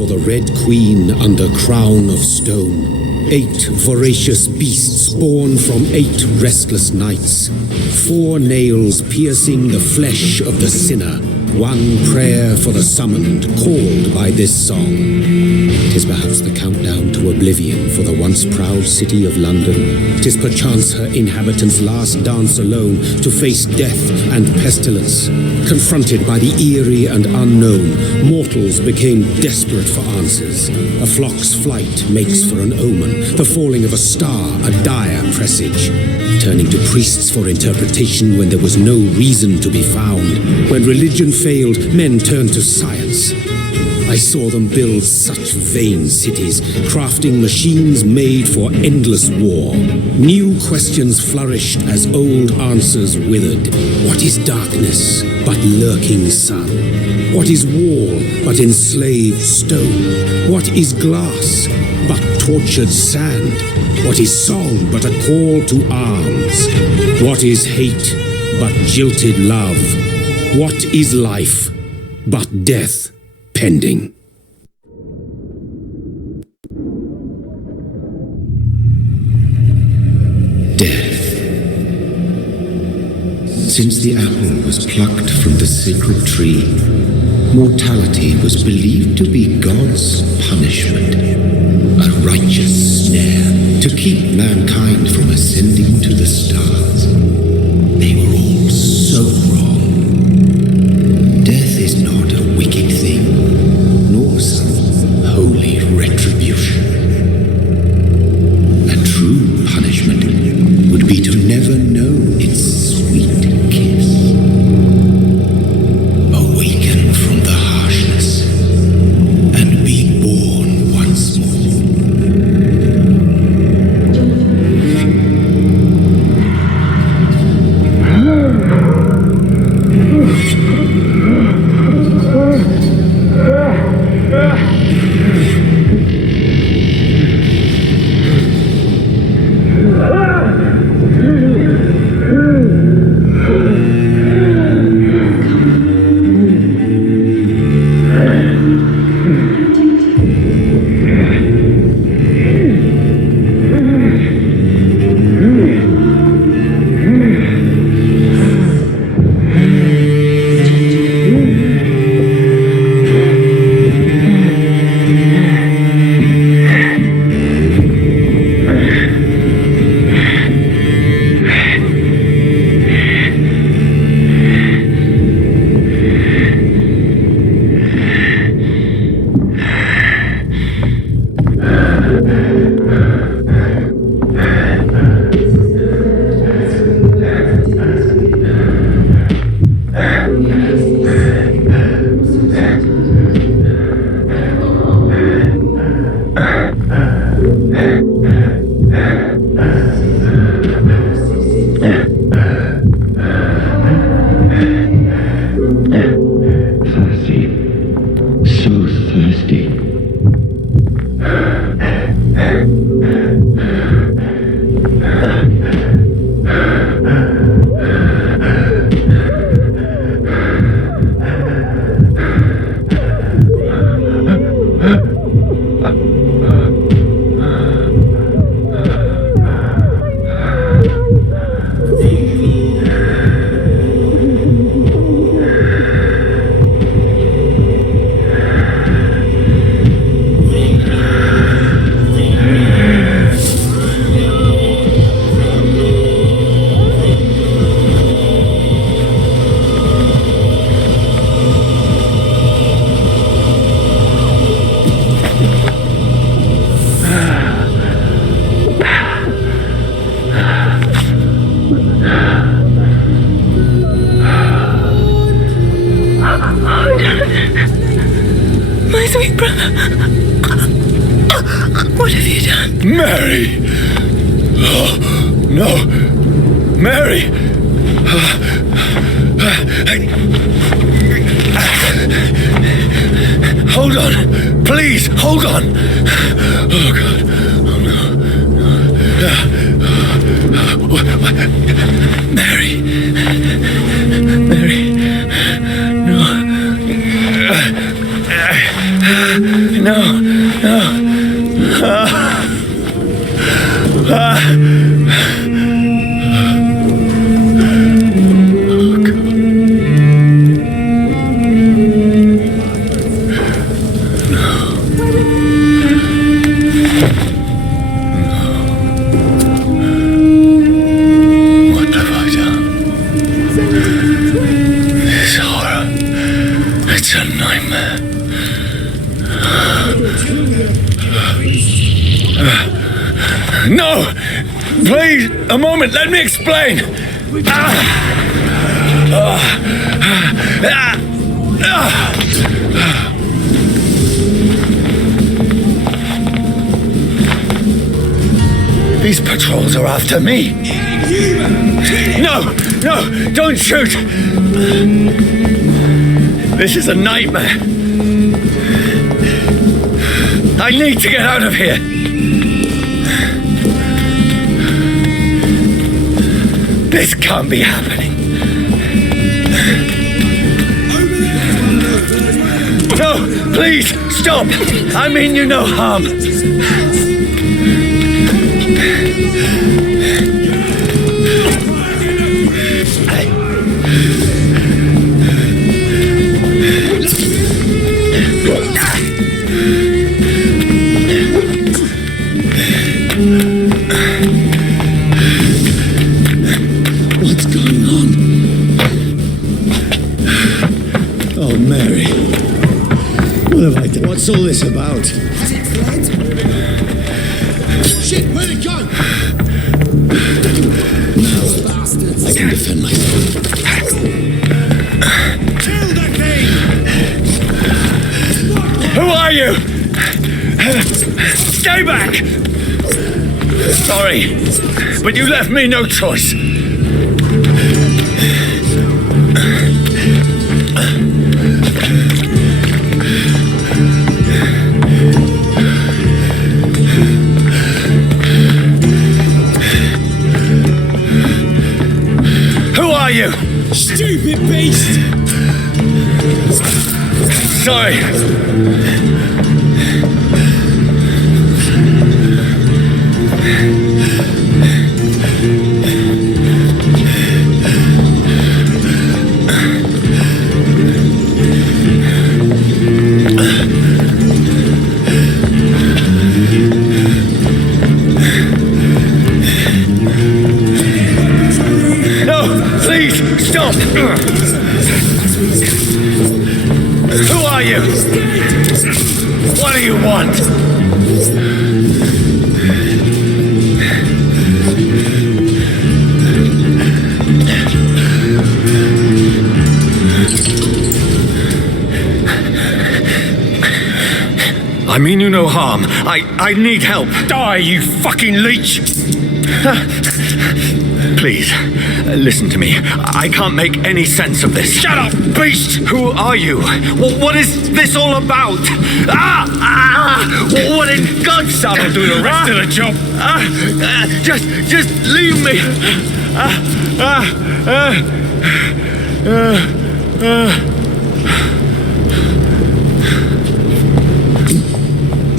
for the Red Queen under crown of stone. 8 voracious beasts born from 8 restless nights. 4 nails piercing the flesh of the sinner. 1 prayer for the summoned, called by this song. 'Tis perhaps the countdown to oblivion for the once proud city of London. 'Tis perchance her inhabitants' last dance alone to face death and pestilence. Confronted by the eerie and unknown, mortals became desperate for answers. A flock's flight makes for an omen, the falling of a star a dire presage. Turning to priests for interpretation when there was no reason to be found. When religion failed, men turned to science. I saw them build such vain cities, crafting machines made for endless war. New questions flourished as old answers withered. What is darkness but lurking sun? What is wall but enslaved stone? What is glass but tortured sand? What is song but a call to arms? What is hate but jilted love? What is life but death pending? Death. Since the apple was plucked from the sacred tree, mortality was believed to be God's punishment, a righteous snare to keep mankind from ascending to the stars. They were all so wrong. Death is not a wicked thing, nor some holy retribution. A true punishment would be to never know its sweet kiss. Awaken from the harshness and be born once more. What have you done? Mary! Oh, no! Mary! Hold on! Please, hold on! Oh, God. Oh, no. Mary! Mary! No. No, no. No! Please, a moment, let me explain! These patrols are after me! No! No! Don't shoot! This is a nightmare! I need to get out of here! This can't be happening. No, please, stop! I mean you no harm. What's going on? Oh, Mary. What have I done? What's all this about? Has it fled? Shit, where'd it go? Those bastards. I can defend myself. Kill that thing! Who are you? Stay back! Sorry, but you left me no choice. Who are you? Stupid beast! Sorry. No, please, stop! Who are you? What do you want? I mean you no harm. I need help. Die, you fucking leech! Please, listen to me. I can't make any sense of this. Shut up, beast! Who are you? What is this all about? What in God's name? I'll do the rest of the job. Just leave me.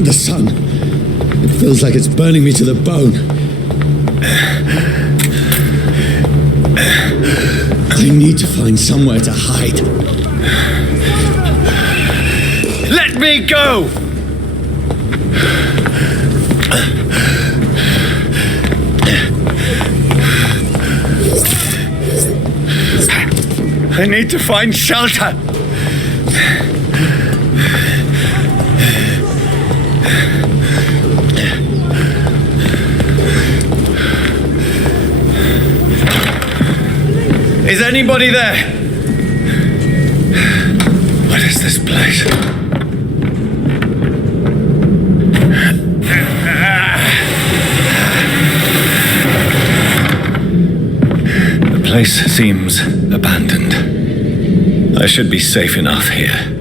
The sun. It feels like it's burning me to the bone. I need to find somewhere to hide. Let me go! I need to find shelter. Is anybody there? What is this place? The place seems abandoned. I should be safe enough here.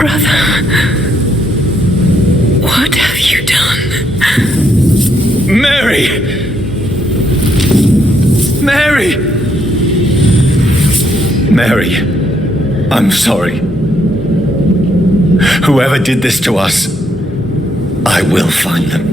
brother. What have you done? Mary! Mary! Mary, I'm sorry. Whoever did this to us, I will find them.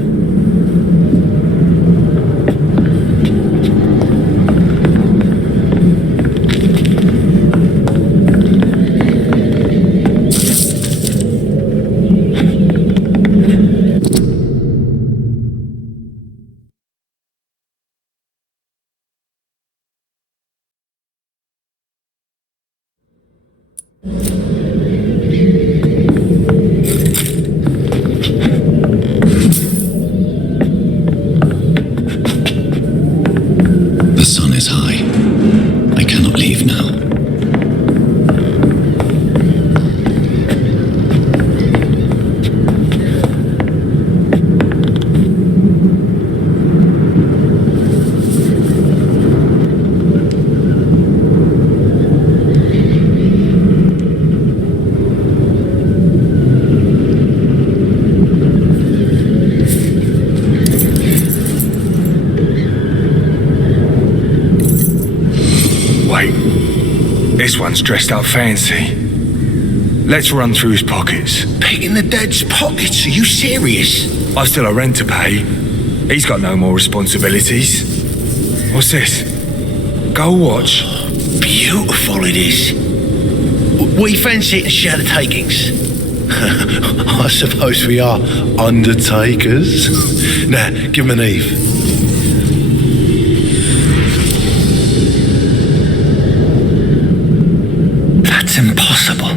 The sun is high. I cannot leave now. This one's dressed up fancy. Let's run through his pockets. Picking the dead's pockets? Are you serious? I've still a rent to pay. He's got no more responsibilities. What's this? Gold watch. Beautiful it is. We fancy it and share the takings. I suppose we are undertakers. Now, give him an Eve. That's impossible.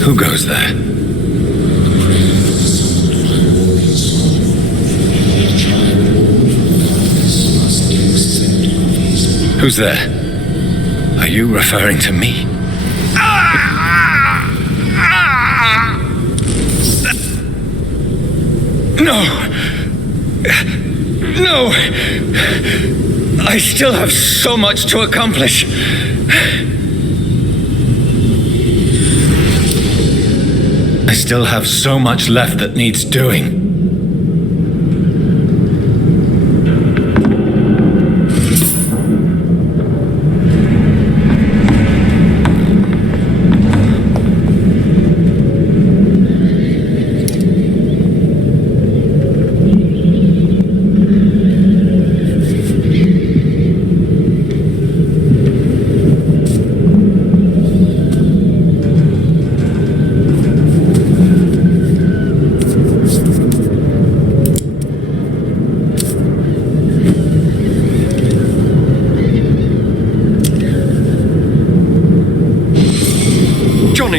Who goes there? Who's there? Are you referring to me? No! No! I still have so much to accomplish. I still have so much left that needs doing.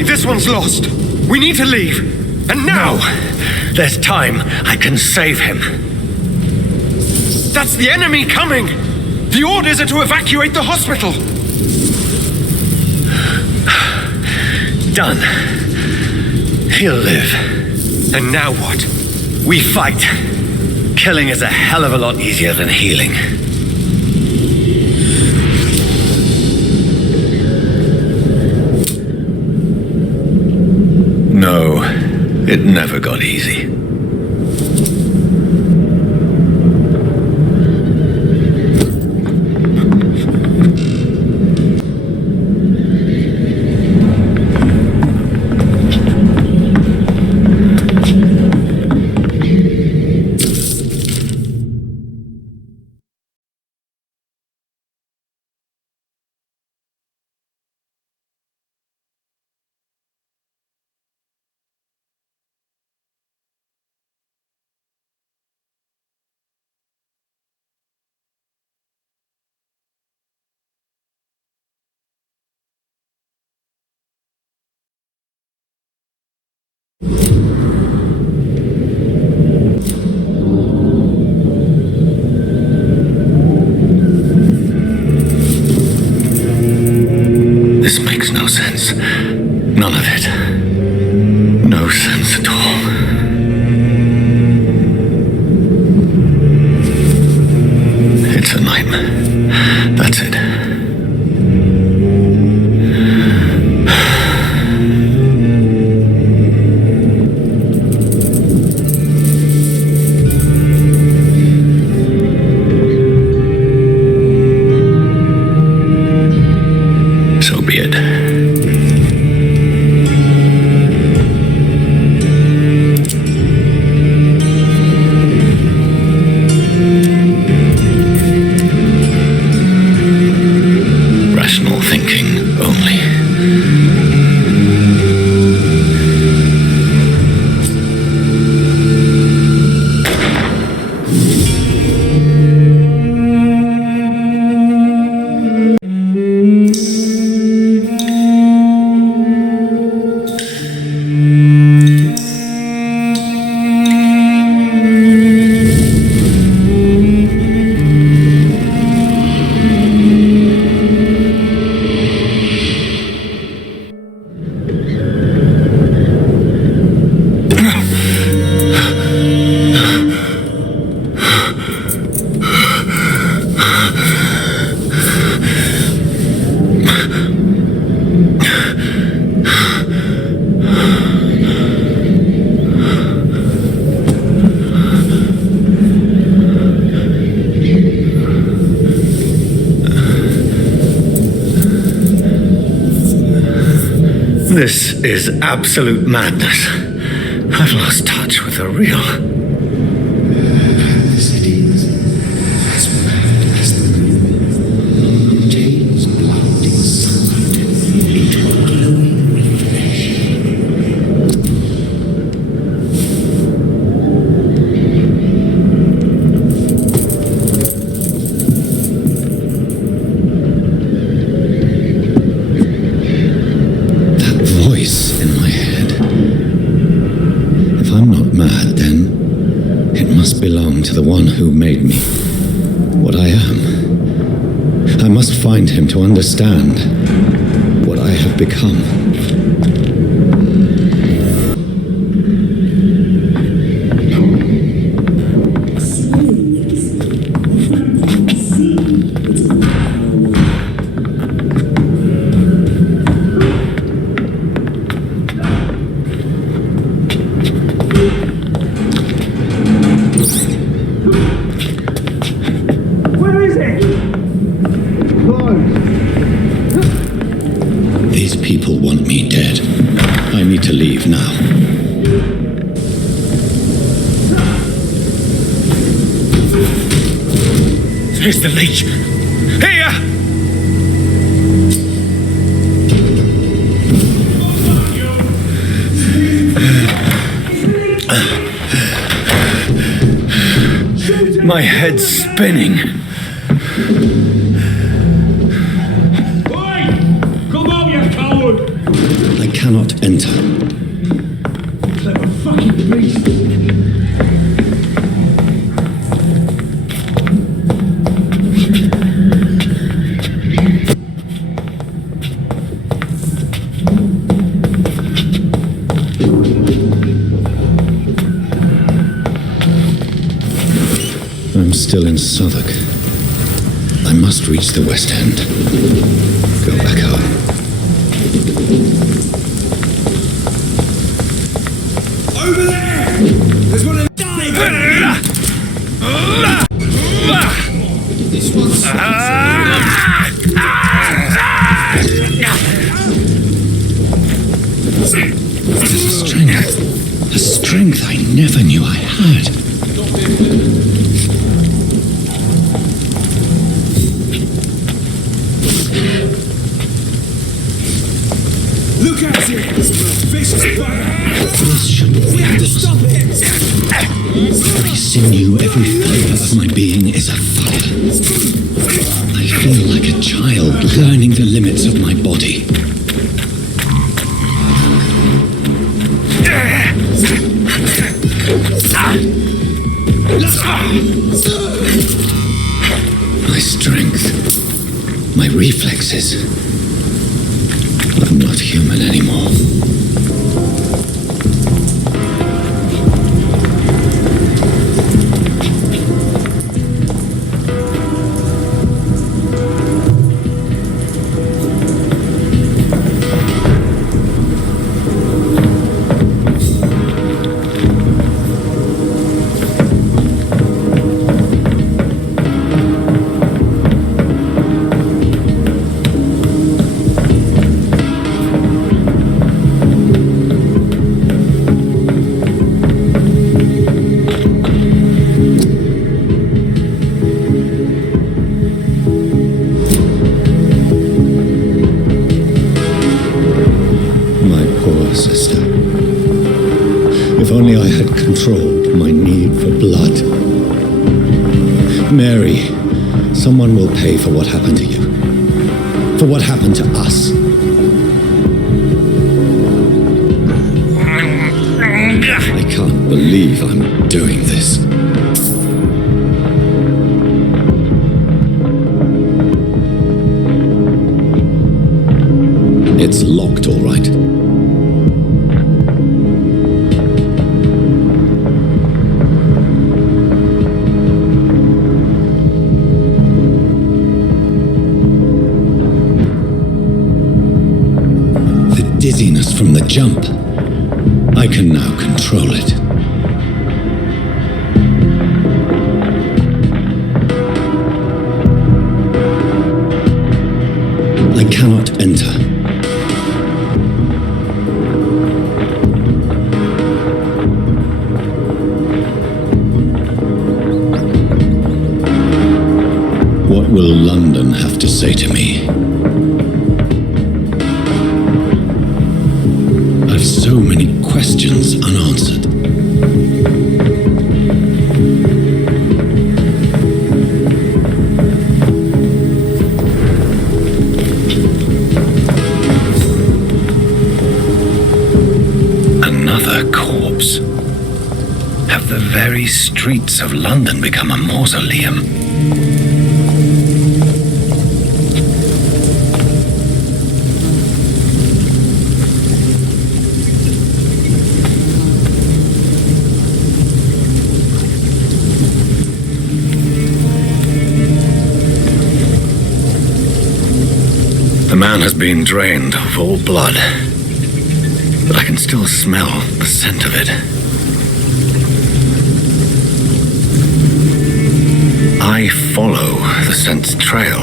This one's lost. We need to leave. And now! No. There's time. I can save him. That's the enemy coming! The orders are to evacuate the hospital! Done. He'll live. And now what? We fight. Killing is a hell of a lot easier than healing. No, it never got easy. This is absolute madness. I've lost touch with the real. As it is, as mad as the moon, James blinding sunlight into a glowing reflection. That voice in my head. If I'm not mad, then it must belong to the one who made me what I am. I must find him to understand what I have become. These people want me dead. I need to leave now. Here's the leech. Here! My head's spinning. Come out, you coward! I cannot enter. Clever fucking beast! I'm still in Southwark. I must reach the West End. Go back home. Over there! There's one of This one's A strength I never knew I had. Look at it! Vicious bugger! This shouldn't be We have to stop it! Every sinew, every fibre of my being is afire. I feel like a child learning the limits of my body. My strength, my reflexes. I'm not human anymore. Sister. If only I had controlled my need for blood. Mary, someone will pay for what happened to you. For what happened to us. I can't believe I'm doing this. It's locked, all right. The dizziness from the jump. I can now control it. I cannot enter. What will London have to say to me? I've so many questions unanswered. Another corpse. Have the very streets of London become a mausoleum? The man has been drained of all blood, but I can still smell the scent of it. I follow the scent's trail.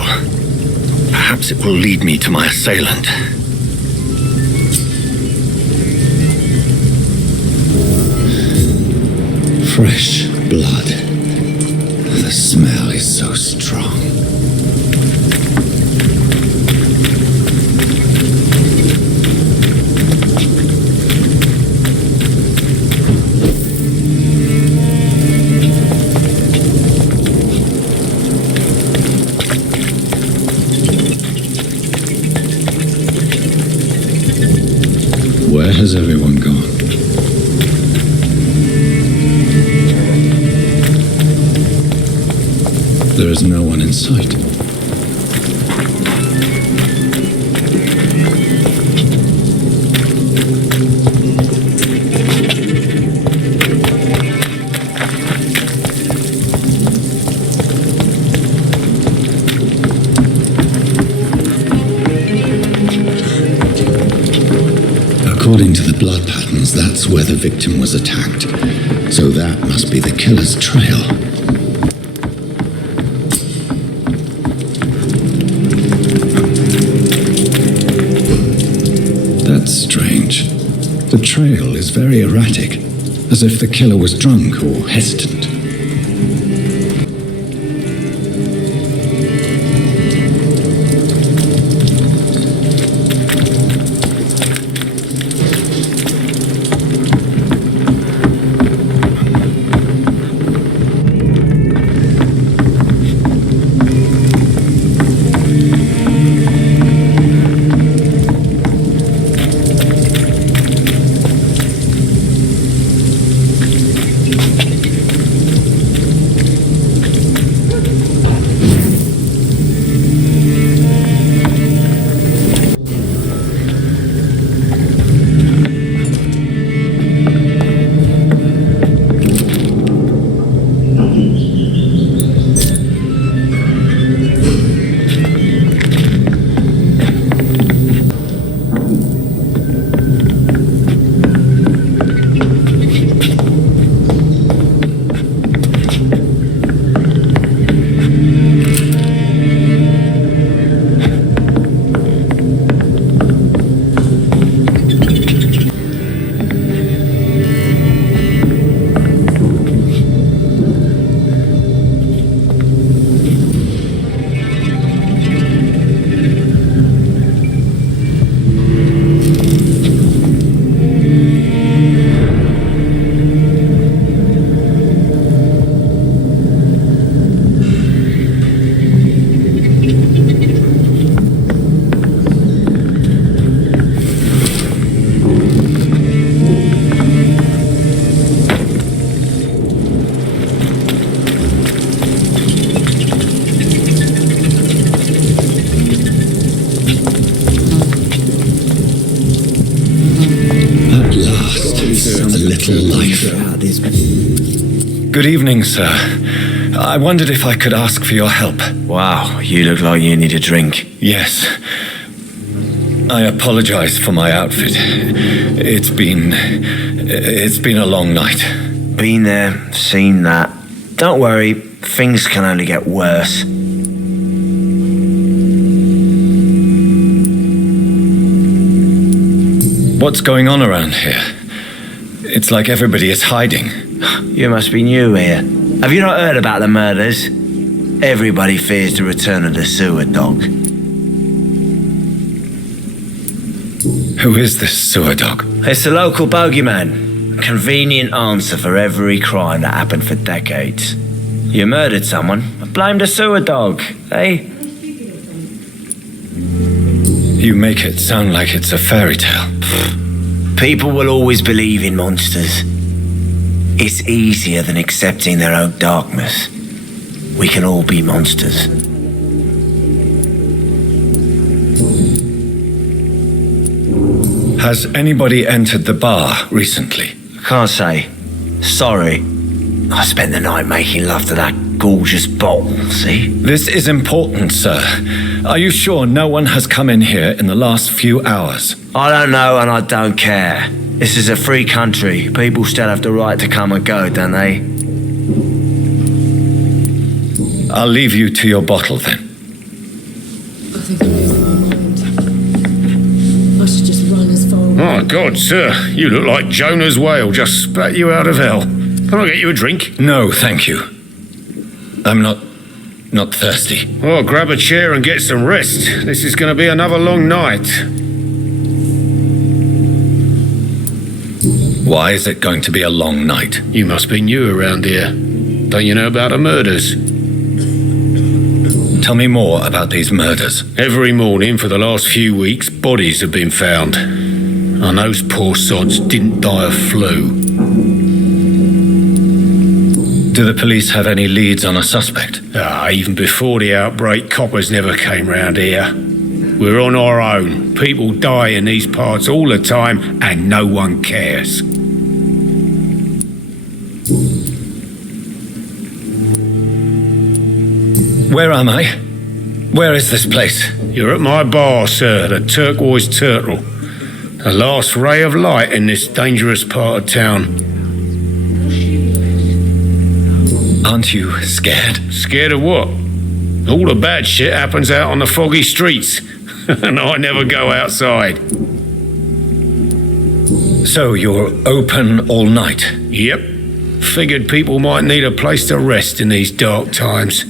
Perhaps it will lead me to my assailant. Fresh blood. The smell is so strong. Where has everyone gone? There is no one in sight. According to the blood patterns, that's where the victim was attacked. So that must be the killer's trail. That's strange. The trail is very erratic, as if the killer was drunk or hesitant. get out of this. Good evening, sir. I wondered if I could ask for your help. Wow, you look like you need a drink. Yes. I apologize for my outfit. It's been a long night. Been there, seen that. Don't worry, things can only get worse. What's going on around here? It's like everybody is hiding. You must be new here. Have you not heard about the murders? Everybody fears the return of the sewer dog. Who is this sewer dog? It's the local bogeyman. A convenient answer for every crime that happened for decades. You murdered someone, blame the sewer dog, eh? You make it sound like it's a fairy tale. People will always believe in monsters. It's easier than accepting their own darkness. We can all be monsters. Has anybody entered the bar recently? Can't say. Sorry. I spent the night making love to that gorgeous bottle, see? This is important, sir. Are you sure no one has come in here in the last few hours? I don't know and I don't care. This is a free country. People still have the right to come and go, don't they? I'll leave you to your bottle then. I think I'm losing my mind. I should just run as far away. Oh, God, sir, you look like Jonah's whale just spat you out of hell. Can I get you a drink? No, thank you. I'm not thirsty. Oh, grab a chair and get some rest. This is going to be another long night. Why is it going to be a long night? You must be new around here. Don't you know about the murders? Tell me more about these murders. Every morning for the last few weeks, bodies have been found. And those poor sods didn't die of flu. Do the police have any leads on a suspect? Even before the outbreak, coppers never came round here. We're on our own. People die in these parts all the time, and no one cares. Where am I? Where is this place? You're at my bar, sir, the Turquoise Turtle. The last ray of light in this dangerous part of town. Aren't you scared? Scared of what? All the bad shit happens out on the foggy streets. And I never go outside. So you're open all night? Yep. Figured people might need a place to rest in these dark times.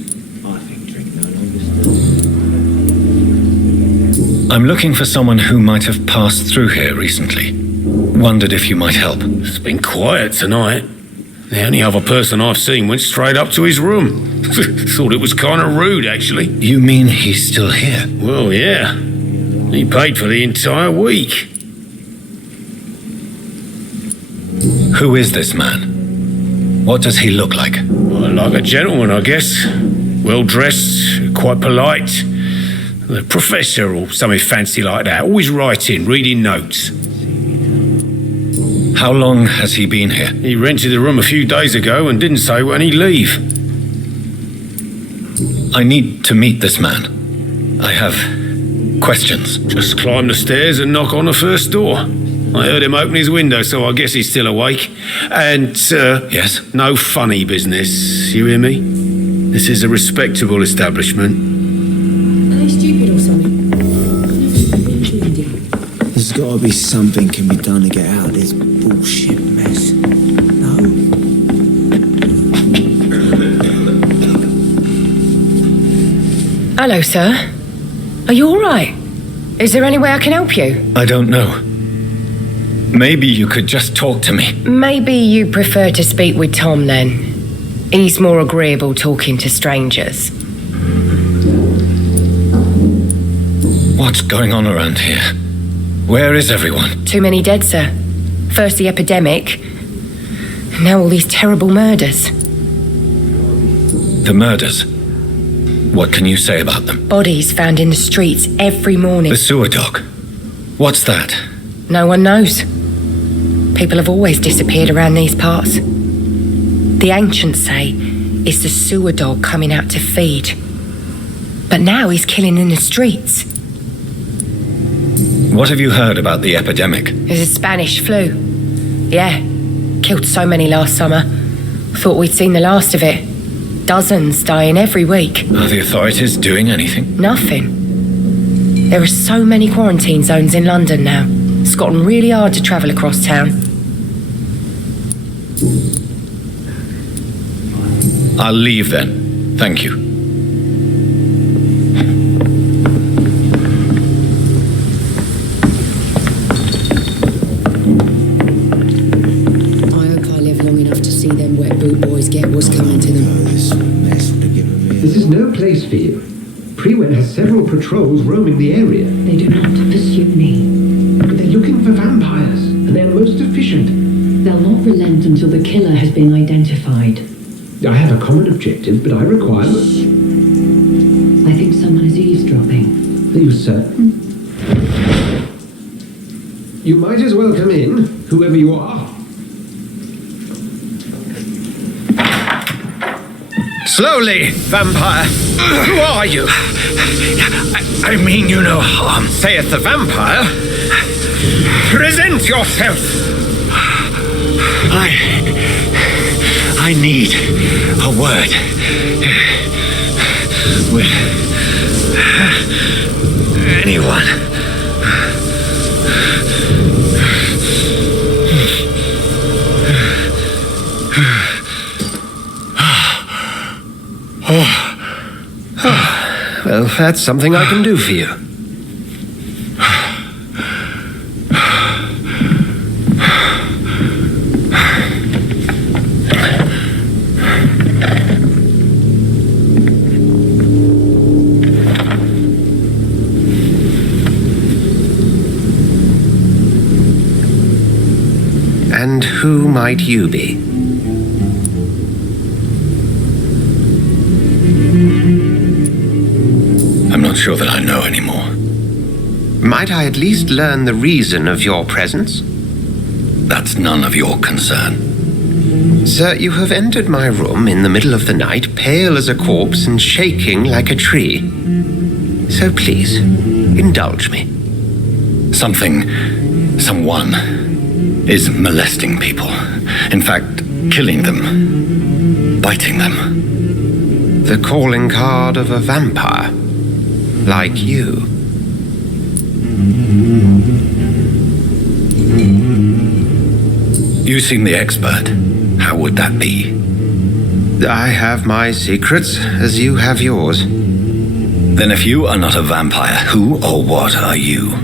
I'm looking for someone who might have passed through here recently. Wondered if you might help. It's been quiet tonight. The only other person I've seen went straight up to his room. Thought it was kind of rude, actually. You mean he's still here? Well, yeah. He paid for the entire week. Who is this man? What does he look like? Well, like a gentleman, I guess. Well-dressed, quite polite. A professor or something fancy like that. Always writing, reading notes. How long has he been here? He rented the room a few days ago and didn't say when he'd leave. I need to meet this man. I have questions. Just climb the stairs and knock on the first door. I heard him open his window, so I guess he's still awake. And, Yes? no funny business, you hear me? This is a respectable establishment. Are they stupid or something? There's got to be something can be done to get out of this bullshit mess. No? Hello, sir. Are you all right? Is there any way I can help you? I don't know. Maybe you could just talk to me. Maybe you prefer to speak with Tom then. He's more agreeable talking to strangers. What's going on around here? Where is everyone? Too many dead, sir. First the epidemic, and now all these terrible murders. The murders? What can you say about them? Bodies found in the streets every morning. The sewer dog. What's that? No one knows. People have always disappeared around these parts. The ancients say it's the sewer dog coming out to feed. But now he's killing in the streets. What have you heard about the epidemic? There's a Spanish flu. Yeah, killed so many last summer. Thought we'd seen the last of it. Dozens dying every week. Are the authorities doing anything? Nothing. There are so many quarantine zones in London now. It's gotten really hard to travel across town. I'll leave then. Thank you. What's coming to them. This is no place for you. Prewen has several patrols roaming the area. They do not pursue me. But they're looking for vampires, and they're most efficient. They'll not relent until the killer has been identified. I have a common objective, but I require... I think someone is eavesdropping. Are you certain? You might as well come in, whoever you are. Slowly, vampire. Who are you? I mean you no harm, saith the vampire. Present yourself. I need a word with anyone. Well, that's something I can do for you. And who might you be? I'm not sure that I know anymore. Might I at least learn the reason of your presence? That's none of your concern. Sir, you have entered my room in the middle of the night, pale as a corpse and shaking like a tree. So please, indulge me. Someone is molesting people. In fact, killing them, biting them. The calling card of a vampire. Like you. You seem the expert. How would that be? I have my secrets, as you have yours. Then if you are not a vampire, who or what are you?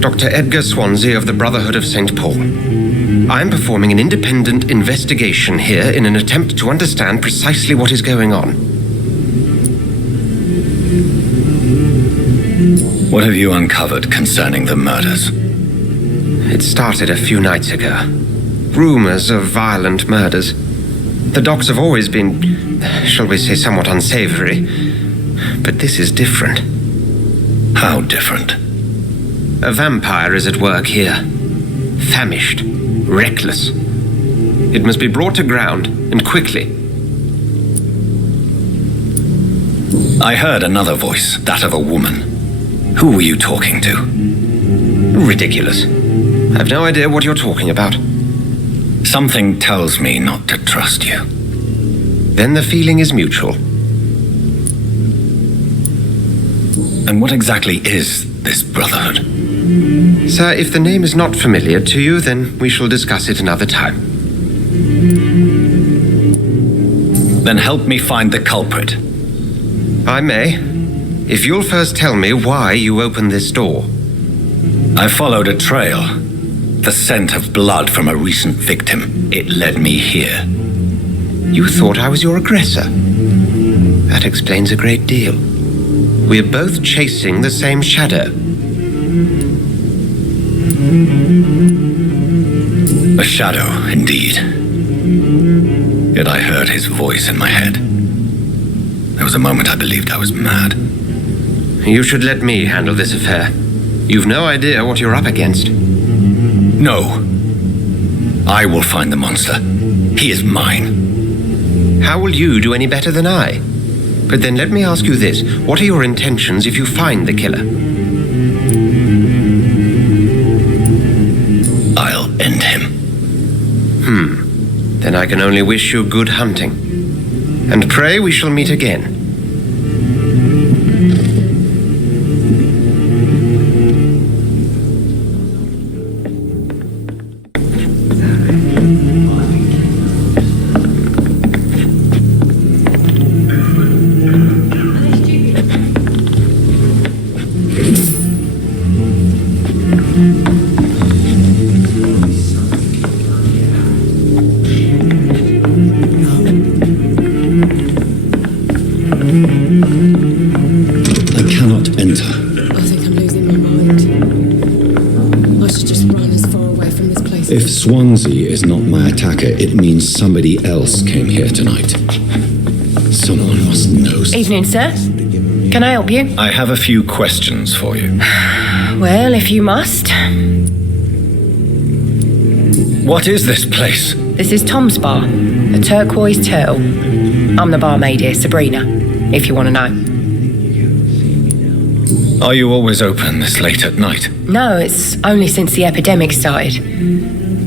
Dr. Edgar Swansea of the Brotherhood of St. Paul. I am performing an independent investigation here in an attempt to understand precisely what is going on. What have you uncovered concerning the murders? It started a few nights ago. Rumors of violent murders. The docs have always been, shall we say, somewhat unsavory. But this is different. How different? A vampire is at work here. Famished. Reckless. It must be brought to ground, and quickly. I heard another voice, that of a woman. Who were you talking to? Ridiculous. I have no idea what you're talking about. Something tells me not to trust you. Then the feeling is mutual. And what exactly is this brotherhood? Sir, if the name is not familiar to you, then we shall discuss it another time. Then help me find the culprit. I may. If you'll first tell me why you opened this door. I followed a trail. The scent of blood from a recent victim. It led me here. You thought I was your aggressor. That explains a great deal. We're both chasing the same shadow. A shadow, indeed. Yet I heard his voice in my head. There was a moment I believed I was mad. You should let me handle this affair. You've no idea what you're up against. No. I will find the monster. He is mine. How will you do any better than I? But then let me ask you this. What are your intentions if you find the killer? I'll end him. Then I can only wish you good hunting. And pray we shall meet again. If Swansea is not my attacker, it means somebody else came here tonight. Someone must know. Evening, sir. Can I help you? I have a few questions for you. Well, if you must. What is this place? This is Tom's bar, a turquoise turtle. I'm the barmaid here, Sabrina, if you want to know. Are you always open this late at night? No, it's only since the epidemic started.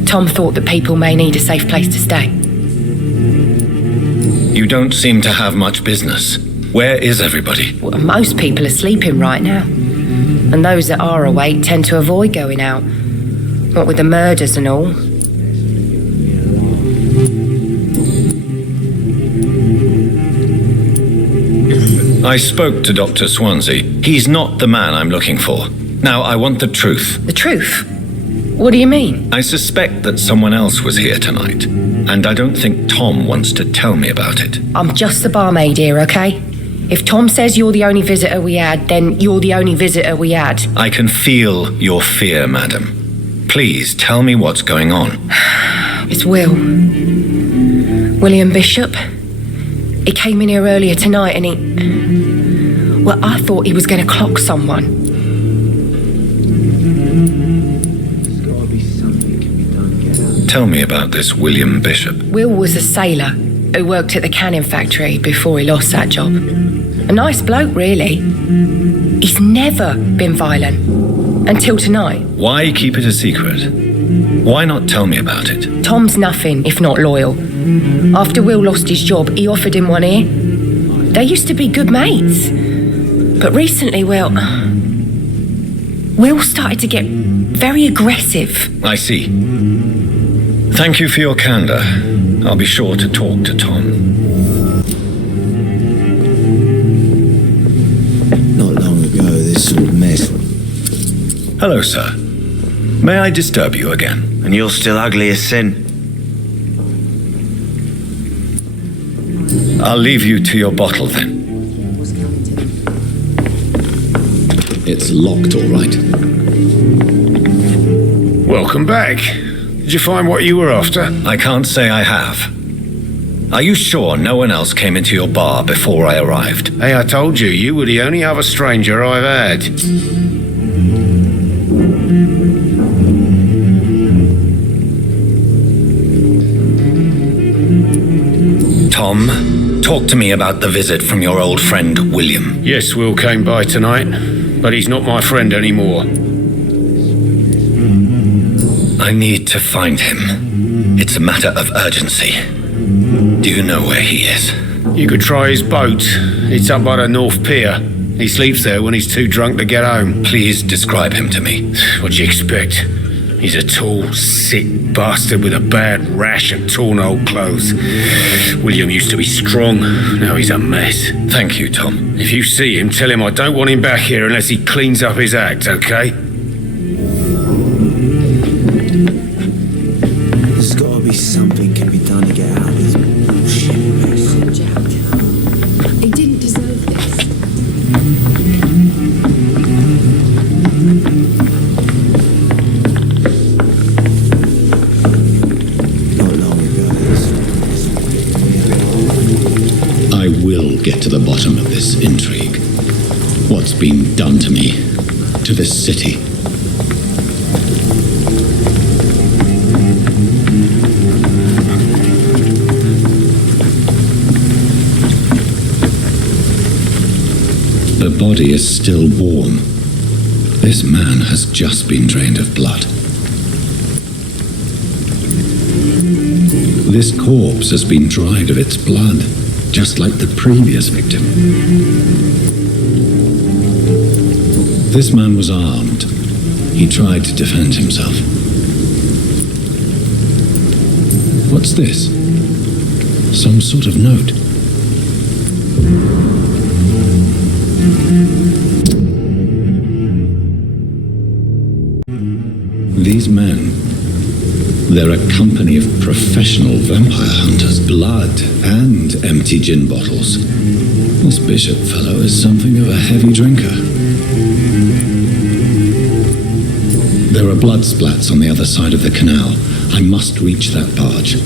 Tom thought that people may need a safe place to stay. You don't seem to have much business. Where is everybody? Well, most people are sleeping right now. And those that are awake tend to avoid going out. What with the murders and all. I spoke to Dr. Swansea. He's not the man I'm looking for. Now, I want the truth. The truth? What do you mean? I suspect that someone else was here tonight, and I don't think Tom wants to tell me about it. I'm just the barmaid here, okay? If Tom says you're the only visitor we had, then you're the only visitor we had. I can feel your fear, madam. Please tell me what's going on. It's William Bishop. He came in here earlier tonight and Well, I thought he was going to clock someone. Tell me about this William Bishop. Will was a sailor who worked at the canning factory before he lost that job. A nice bloke, really. He's never been violent. Until tonight. Why keep it a secret? Why not tell me about it? Tom's nothing if not loyal. After Will lost his job, he offered him one ear. They used to be good mates. But recently, Will started to get very aggressive. I see. Thank you for your candor. I'll be sure to talk to Tom. Not long ago, this sort of mess. Hello, sir. May I disturb you again? And you're still ugly as sin. I'll leave you to your bottle then. It's locked, all right. Welcome back. Did you find what you were after? I can't say I have. Are you sure no one else came into your bar before I arrived? Hey, I told you were the only other stranger I've had. Tom, talk to me about the visit from your old friend, William. Yes, Will came by tonight, but he's not my friend anymore. I need to find him. It's a matter of urgency. Do you know where he is? You could try his boat. It's up by the North Pier. He sleeps there when he's too drunk to get home. Please describe him to me. What do you expect? He's a tall, sick bastard with a bad rash and torn old clothes. William used to be strong. Now he's a mess. Thank you, Tom. If you see him, tell him I don't want him back here unless he cleans up his act, okay? There's gotta be something can be done to get out of this bullshit mess. Jack. He didn't deserve this. I will get to the bottom of this intrigue. What's been done to me, to this city. The body is still warm. This man has just been drained of blood. This corpse has been dried of its blood, just like the previous victim. This man was armed. He tried to defend himself. What's this? Some sort of note. These men, they're a company of professional vampire hunters. Blood and empty gin bottles. This bishop fellow is something of a heavy drinker. There are blood splats on the other side of the canal. I must reach that barge.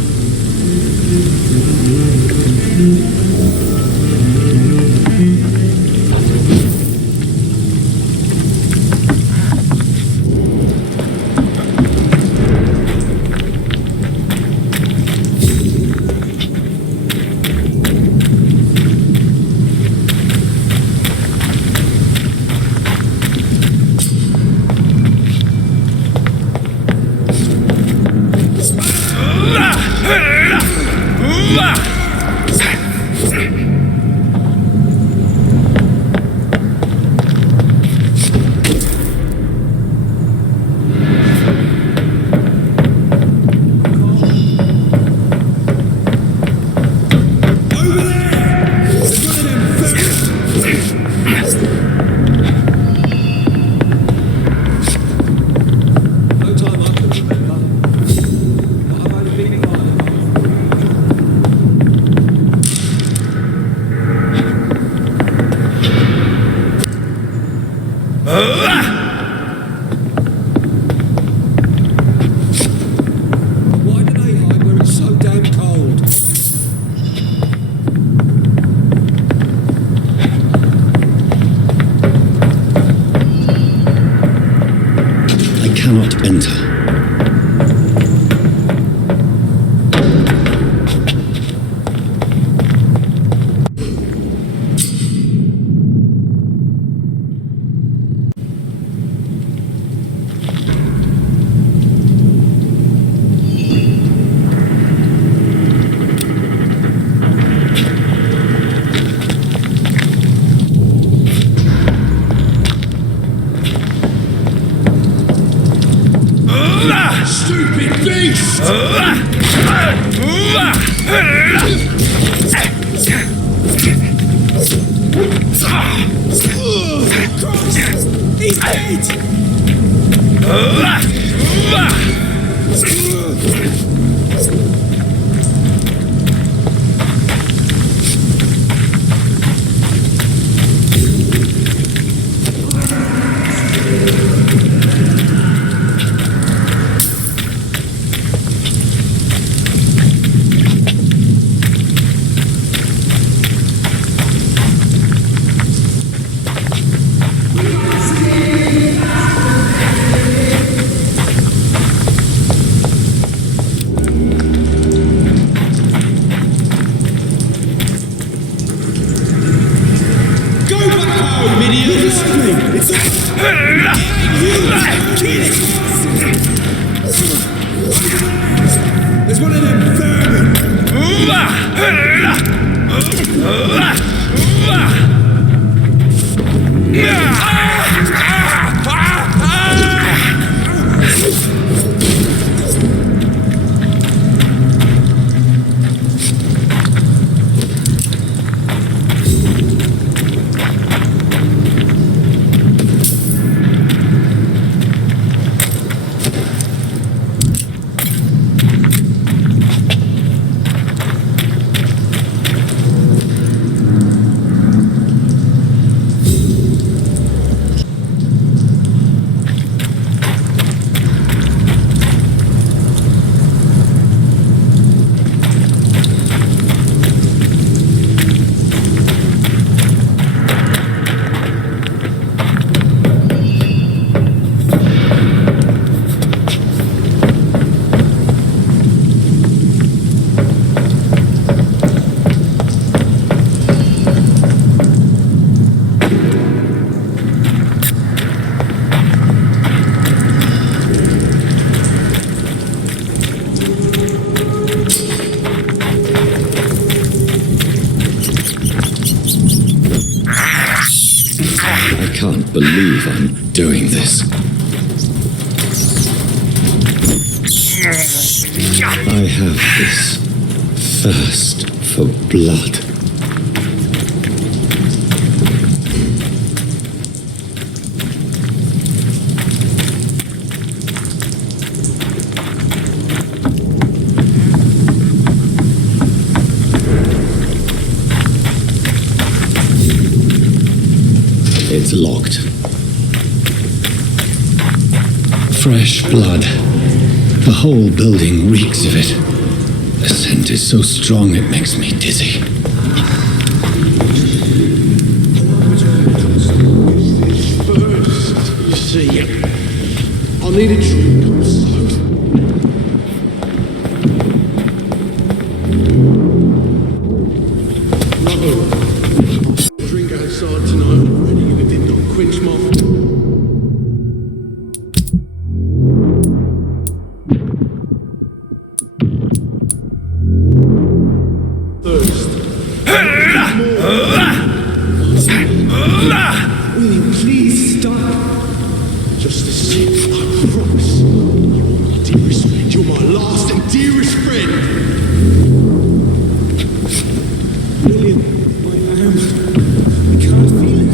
believe I'm doing this. I have this thirst for blood. It's locked. Fresh blood. The whole building reeks of it. The scent is so strong it makes me dizzy. You see, I need a drink. I'm so... Drink outside tonight already and it did not quench my... William, please stop. Just a sip, I promise. You're my dearest friend. You're my last and dearest friend. William, my hand. I can't feel it.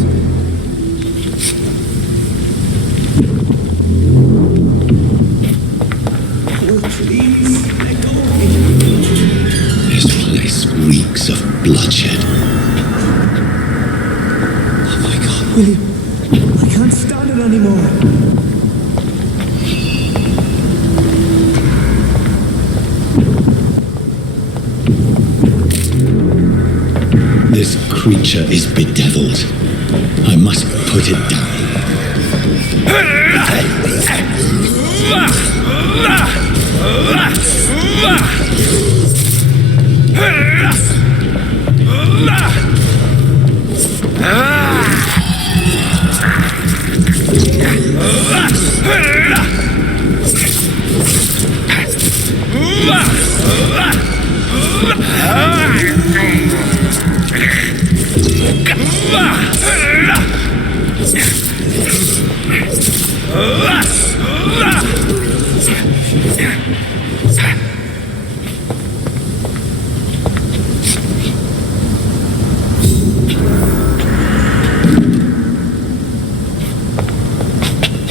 Oh, please, let go of me. This place reeks of bloodshed. William, I can't stand it anymore. This creature is bedeviled. I must put it down.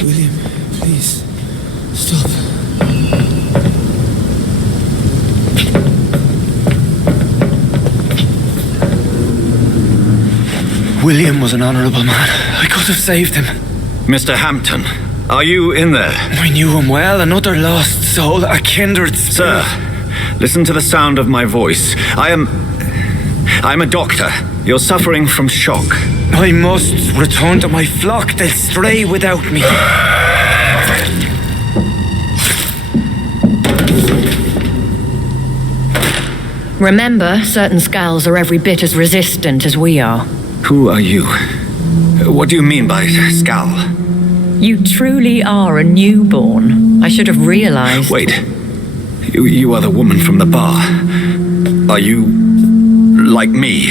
William, please, stop. William was an honourable man. I could have saved him. Mr. Hampton, are you in there? I knew him well, another lost soul, a kindred spirit. Sir, listen to the sound of my voice. I'm a doctor. You're suffering from shock. I must return to my flock. They'll stray without me. Remember, certain skulls are every bit as resistant as we are. Who are you? What do you mean by skull? You truly are a newborn. I should have realized. Wait. You are the woman from the bar. Are you like me?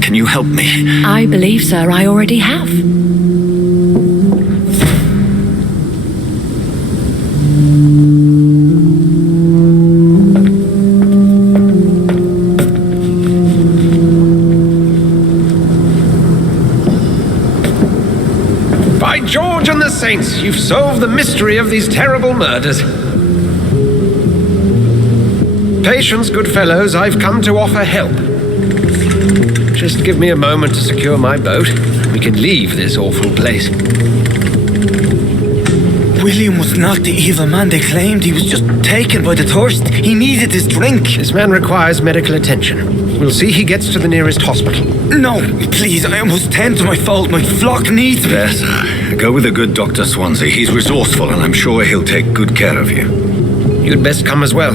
Can you help me? I believe, sir, I already have. By George and the Saints, you've solved the mystery of these terrible murders. Patience, good fellows, I've come to offer help. Just give me a moment to secure my boat. We can leave this awful place. William was not the evil man they claimed. He was just taken by the thirst. He needed his drink. This man requires medical attention. We'll see he gets to the nearest hospital. No, please, I must tend to my fault. My flock needs me. Yes, go with the good Dr. Swansea. He's resourceful and I'm sure he'll take good care of you. You'd best come as well.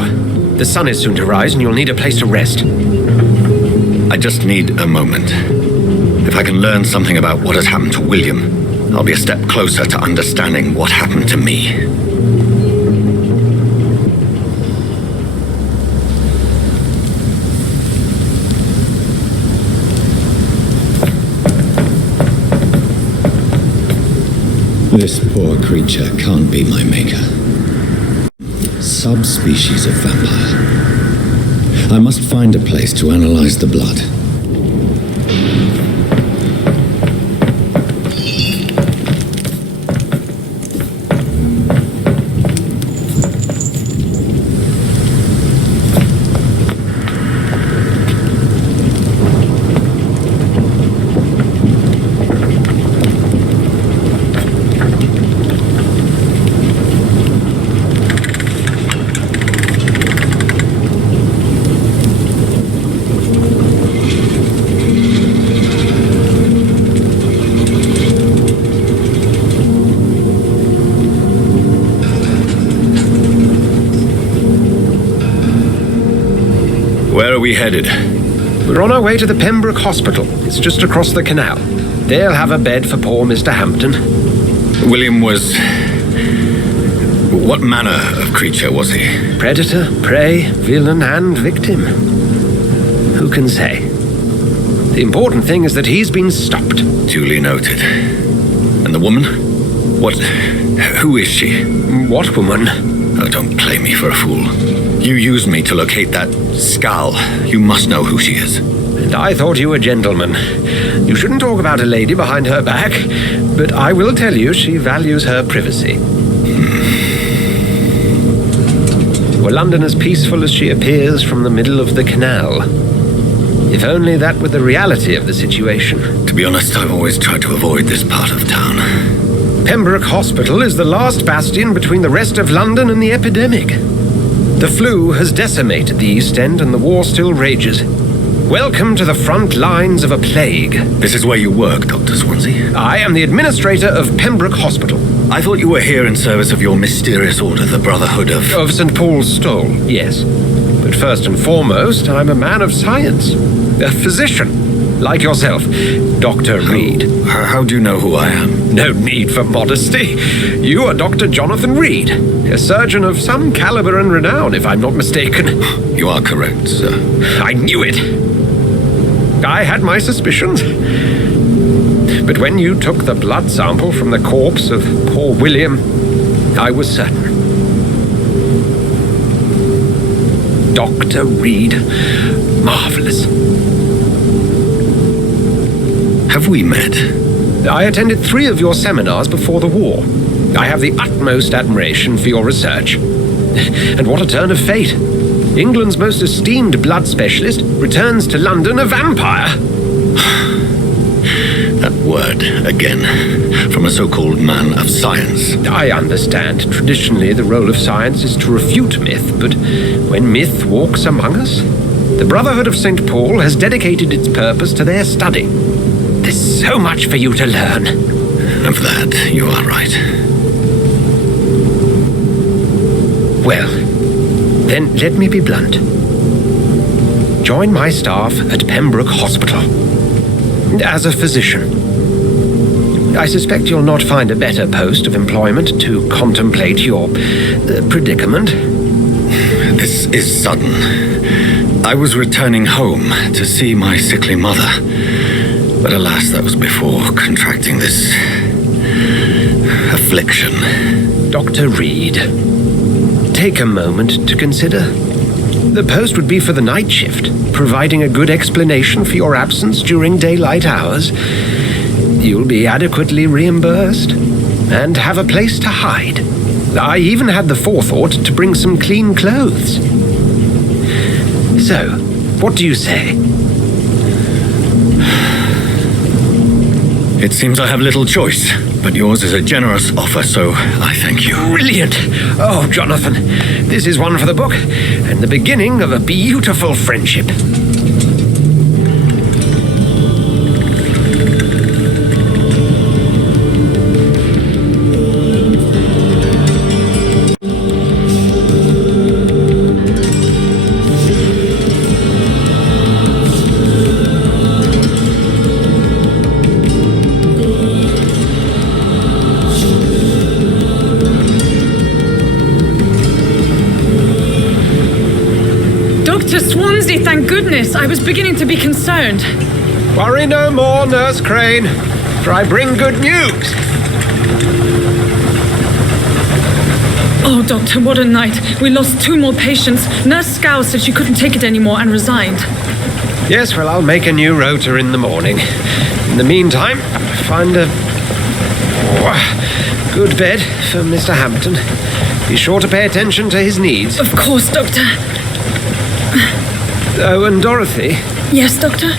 The sun is soon to rise and you'll need a place to rest. I just need a moment. If I can learn something about what has happened to William, I'll be a step closer to understanding what happened to me. This poor creature can't be my maker. Subspecies of vampire. I must find a place to analyze the blood. Where are we headed? We're on our way to the Pembroke Hospital. It's just across the canal. They'll have a bed for poor Mr. Hampton. William was... What manner of creature was he? Predator, prey, villain, and victim. Who can say? The important thing is that he's been stopped. Duly noted. And the woman? Who is she? What woman? Oh, don't play me for a fool. You used me to locate that skull. You must know who she is. And I thought you a gentleman. You shouldn't talk about a lady behind her back, but I will tell you she values her privacy. Were London as peaceful as she appears from the middle of the canal? If only that were the reality of the situation. To be honest, I've always tried to avoid this part of town. Pembroke Hospital is the last bastion between the rest of London and the epidemic. The flu has decimated the East End and the war still rages. Welcome to the front lines of a plague. This is where you work, Dr. Swansea? I am the administrator of Pembroke Hospital. I thought you were here in service of your mysterious order, the Brotherhood of... Of St. Paul's Stole, yes. But first and foremost, I'm a man of science. A physician, like yourself, Dr. Reed. How do you know who I am? No need for modesty. You are Dr. Jonathan Reed, a surgeon of some caliber and renown, if I'm not mistaken. You are correct, sir. I knew it. I had my suspicions. But when you took the blood sample from the corpse of poor William, I was certain. Dr. Reed. Marvelous. Have we met? I attended 3 of your seminars before the war. I have the utmost admiration for your research. And what a turn of fate. England's most esteemed blood specialist returns to London a vampire. That word, again, from a so-called man of science. I understand. Traditionally, the role of science is to refute myth, but when myth walks among us, the Brotherhood of St. Paul has dedicated its purpose to their study. There's so much for you to learn. Of that, you are right. Well, then let me be blunt. Join my staff at Pembroke Hospital. As a physician. I suspect you'll not find a better post of employment to contemplate your predicament. This is sudden. I was returning home to see my sickly mother. But alas, that was before contracting this affliction. Dr. Reed, take a moment to consider. The post would be for the night shift, providing a good explanation for your absence during daylight hours. You'll be adequately reimbursed and have a place to hide. I even had the forethought to bring some clean clothes. So, what do you say? It seems I have little choice, but yours is a generous offer, so I thank you. Brilliant! Oh, Jonathan, this is one for the book, and the beginning of a beautiful friendship. Thank goodness, I was beginning to be concerned. Worry no more, Nurse Crane, for I bring good news. Oh, Doctor, what a night. We lost 2 more patients. Nurse Scow said she couldn't take it anymore and resigned. Yes, well, I'll make a new rota in the morning. In the meantime, find a good bed for Mr. Hampton. Be sure to pay attention to his needs. Of course, Doctor. Oh, and Dorothy? Yes, Doctor?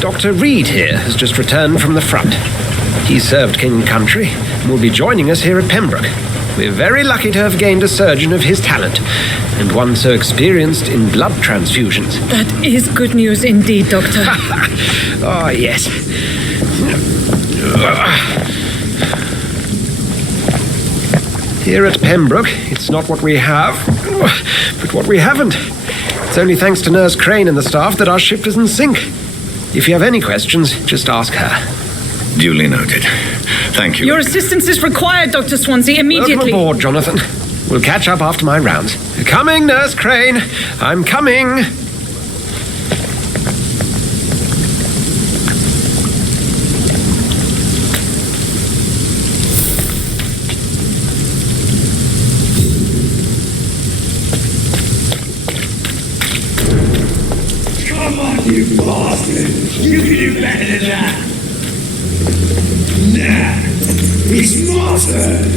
Dr. Reed here has just returned from the front. He served King and Country and will be joining us here at Pembroke. We're very lucky to have gained a surgeon of his talent, and one so experienced in blood transfusions. That is good news indeed, Doctor. Oh, yes. Here at Pembroke, it's not what we have, but what we haven't. It's only thanks to Nurse Crane and the staff that our ship doesn't sink. If you have any questions, just ask her. Duly noted. Thank you. Your assistance is required, Dr. Swansea, immediately. Welcome aboard, Jonathan. We'll catch up after my rounds. Coming, Nurse Crane. I'm coming. Come on, you bastard! You can do better than that! Nah, it's my turn!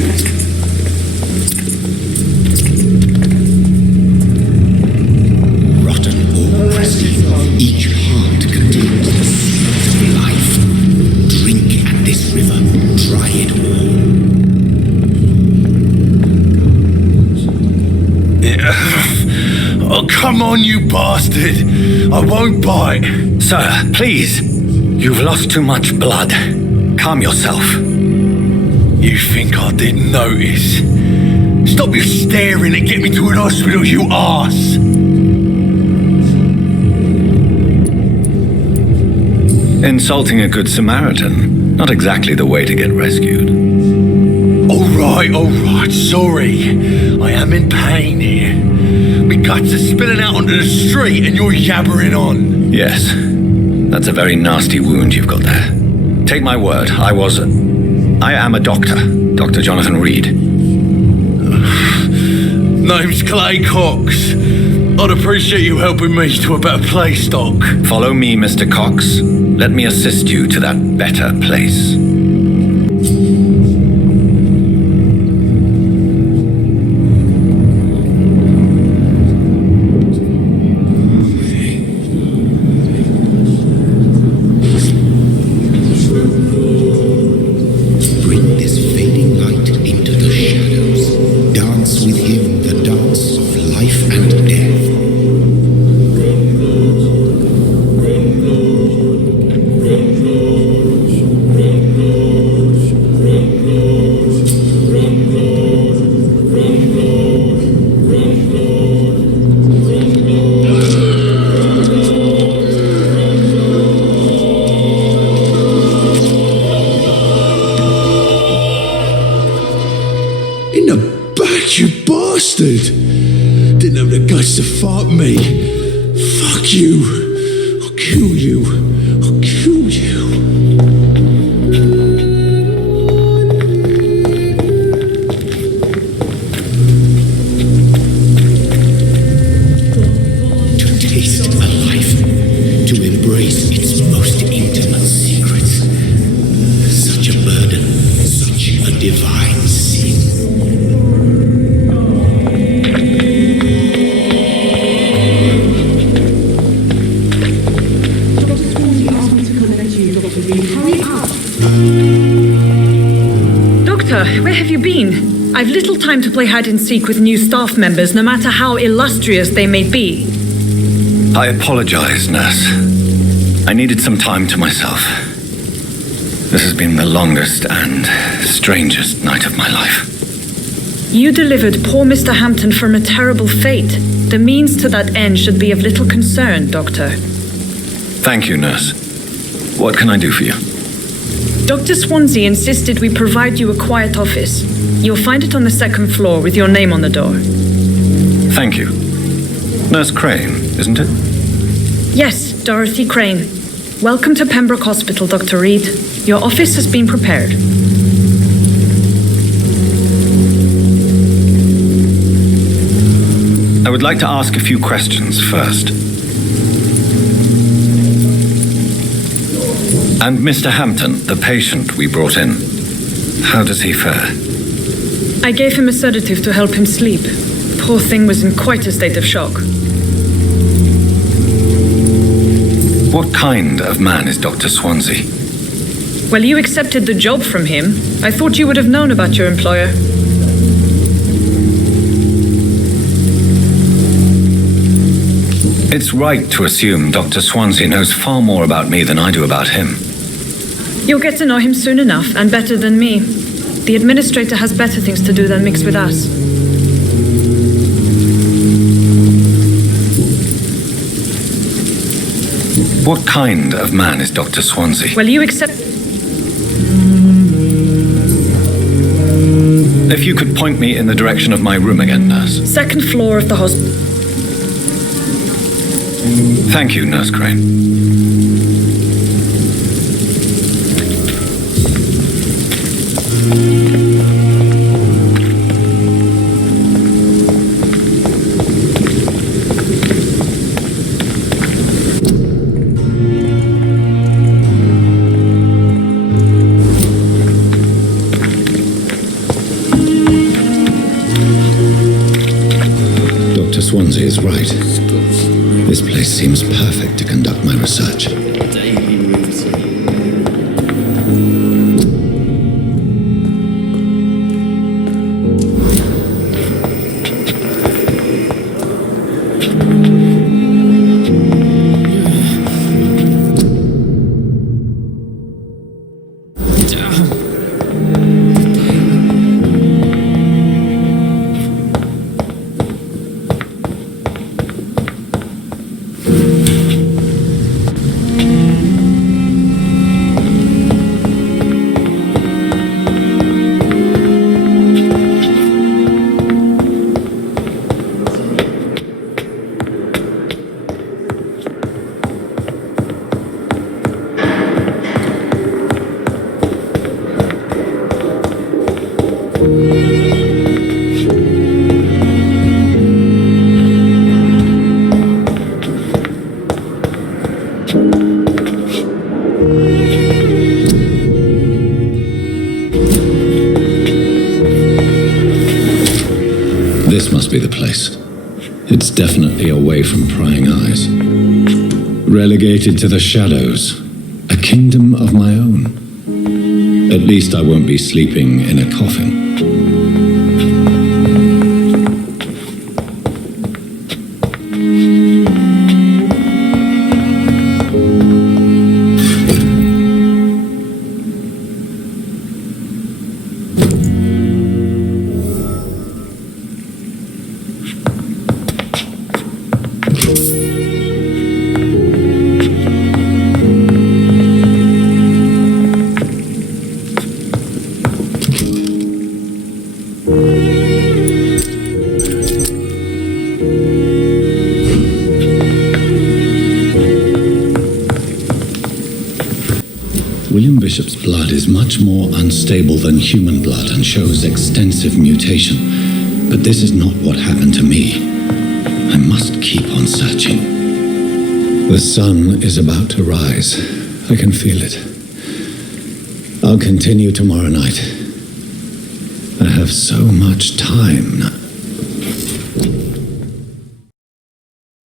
Rotten or pressing, each heart contains the secret of life. Drink at this river, try it all. Oh, come on, you bastard! I won't bite. Sir, please. You've lost too much blood. Calm yourself. You think I didn't notice? Stop your staring and get me to an hospital, you arse! Insulting a good Samaritan. Not exactly the way to get rescued. All right, sorry. I am in pain here. My guts are spilling out onto the street and you're yabbering on. Yes. That's a very nasty wound you've got there. Take my word, I am a doctor. Dr. Jonathan Reed. Name's Clay Cox. I'd appreciate you helping me to a better place, Doc. Follow me, Mr. Cox. Let me assist you to that better place. Didn't have the guts to fight me. Fuck you. I'll kill you. I'll kill you. To taste a life, to embrace its most intimate secrets. Such a burden, such a divine sin. Doctor, where have you been? I've little time to play hide and seek with new staff members, no matter how illustrious they may be. I apologize, nurse. I needed some time to myself. This has been the longest and strangest night of my life. You delivered poor Mr. Hampton from a terrible fate. The means to that end should be of little concern, Doctor. Thank you, nurse. What can I do for you? Dr. Swansea insisted we provide you a quiet office. You'll find it on the 2nd floor with your name on the door. Thank you. Nurse Crane, isn't it? Yes, Dorothy Crane. Welcome to Pembroke Hospital, Dr. Reed. Your office has been prepared. I would like to ask a few questions first. And Mr. Hampton, the patient we brought in, how does he fare? I gave him a sedative to help him sleep. Poor thing was in quite a state of shock. What kind of man is Dr. Swansea? Well, you accepted the job from him. I thought you would have known about your employer. It's right to assume Dr. Swansea knows far more about me than I do about him. You'll get to know him soon enough, and better than me. The administrator has better things to do than mix with us. What kind of man is Dr. Swansea? Well, you accept... If you could point me in the direction of my room again, nurse. Second floor of the hospital. Thank you, Nurse Crane. Dr. Swansea is right. This place seems perfect to conduct my research. This must be the place. It's definitely away from prying eyes. Relegated to the shadows. A kingdom of my own. At least I won't be sleeping in a coffin. William Bishop's blood is much more unstable than human blood and shows extensive mutation. But this is not what happened to me. I must keep on searching. The sun is about to rise. I can feel it. I'll continue tomorrow night. I have so much time now.